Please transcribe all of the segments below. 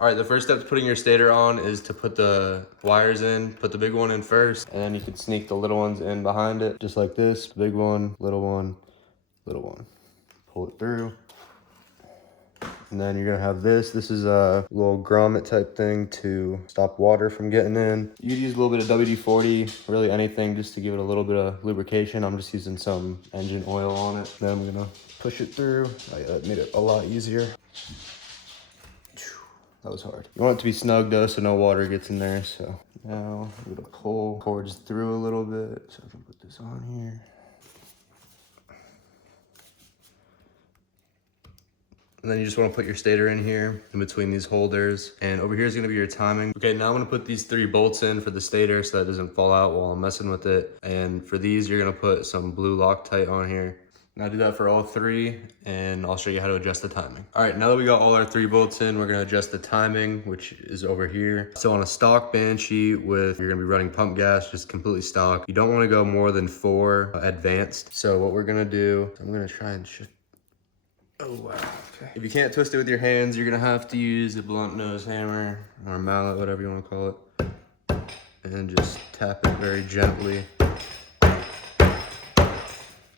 All right, the first step to putting your stator on is to put the wires in. Put the big one in first, and then you can sneak the little ones in behind it, just like this. Big one, little one, little one. Pull it through. And then you're gonna have this. This is a little grommet type thing to stop water from getting in. You use a little bit of WD-40, really anything, just to give it a little bit of lubrication. I'm just using some engine oil on it. Then I'm gonna push it through. Oh yeah, that made it a lot easier. That was hard. You want it to be snug though, so no water gets in there. So now I'm gonna pull cords through a little bit. So I can put this on here. And then you just want to put your stator in here in between these holders. And over here is going to be your timing. Okay, now I'm going to put these 3 bolts in for the stator so that doesn't fall out while I'm messing with it. And for these, you're going to put some blue Loctite on here. And I'll do that for all 3, and I'll show you how to adjust the timing. All right, now that we got all our 3 bolts in, we're going to adjust the timing, which is over here. So on a stock Banshee you're going to be running pump gas, just completely stock. You don't want to go more than 4 advanced. So what we're going to do, I'm going to try and shift. Oh, wow. Okay. If you can't twist it with your hands, you're going to have to use a blunt nose hammer or a mallet, whatever you want to call it. And just tap it very gently.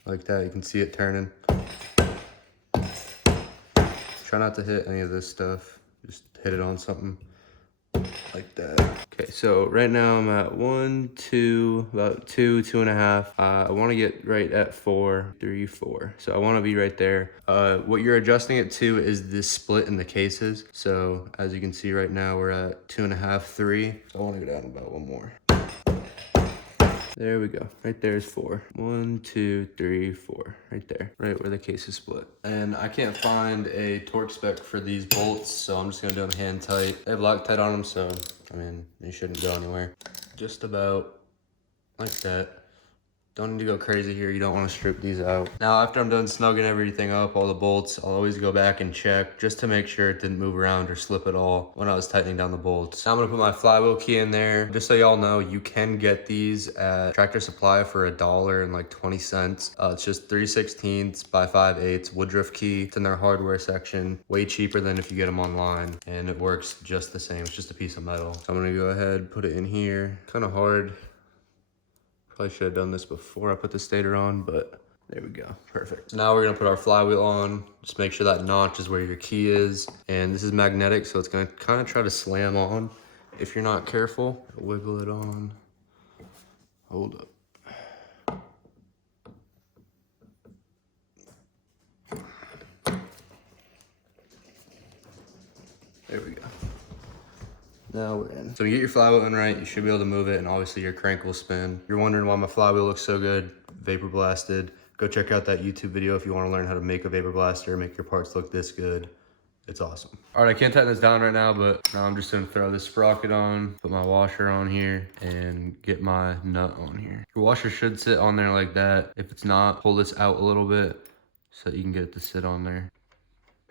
Like that, you can see it turning. Try not to hit any of this stuff. Just hit it on something like that. Okay, so right now I'm at 1, 2, about 2, 2.5. I want to get right at 4, 3, 4. So I want to be right there. What you're adjusting it to is this split in the cases. So as you can see right now, we're at 2.5, 3. So I want to go down about 1 more. There we go. Right there is 4. 1, 2, 3, 4. Right there. Right where the case is split. And I can't find a torque spec for these bolts, so I'm just going to do them hand tight. They have Loctite on them, so, I mean, they shouldn't go anywhere. Just about like that. Don't need to go crazy here. You don't want to strip these out. Now, after I'm done snugging everything up, all the bolts, I'll always go back and check just to make sure it didn't move around or slip at all when I was tightening down the bolts. Now I'm gonna put my flywheel key in there. Just so y'all know, you can get these at Tractor Supply for $1 and like 20 cents. It's just 3/16 by 5/8 Woodruff key. It's in their hardware section. Way cheaper than if you get them online. And it works just the same. It's just a piece of metal. So I'm gonna go ahead, put it in here. Kind of hard. Probably should have done this before I put the stator on, but there we go, perfect. So now we're gonna put our flywheel on. Just make sure that notch is where your key is. And this is magnetic, so it's gonna kind of try to slam on if you're not careful. Wiggle it on. Hold up. There we go. Now we're in. So you get your flywheel in right, you should be able to move it, and obviously your crank will spin. If you're wondering why my flywheel looks so good, vapor blasted. Go check out that YouTube video if you want to learn how to make a vapor blaster, make your parts look this good. It's awesome. All right, I can't tighten this down right now, but now I'm just gonna throw this sprocket on, put my washer on here, and get my nut on here. Your washer should sit on there like that. If it's not, pull this out a little bit so that you can get it to sit on there.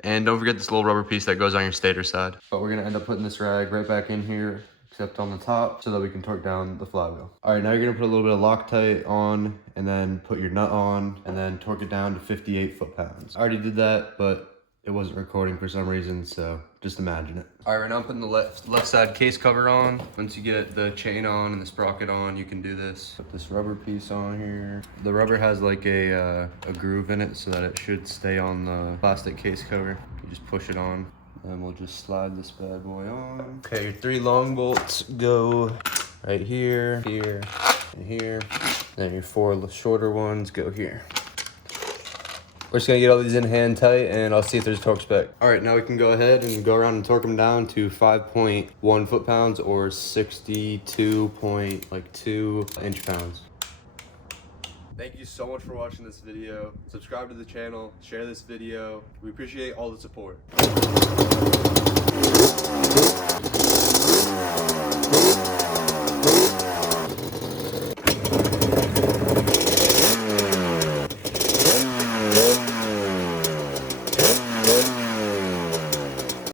And don't forget this little rubber piece that goes on your stator side. But we're gonna end up putting this rag right back in here, except on the top, so that we can torque down the flywheel. All right, now you're gonna put a little bit of Loctite on, and then put your nut on, and then torque it down to 58 foot-pounds. I already did that, but it wasn't recording for some reason, so just imagine it. All right, right now I'm putting the left side case cover on. Once you get the chain on and the sprocket on, you can do this. Put this rubber piece on here. The rubber has like a groove in it so that it should stay on the plastic case cover. You just push it on, and we'll just slide this bad boy on. Okay, your 3 long bolts go right here, here, and here. Then your 4 shorter ones go here. We're just gonna get all these in hand tight, and I'll see if there's a torque spec. All right, now we can go ahead and go around and torque them down to 5.1 foot-pounds or 62.2 inch-pounds. Thank you so much for watching this video. Subscribe to the channel, share this video. We appreciate all the support.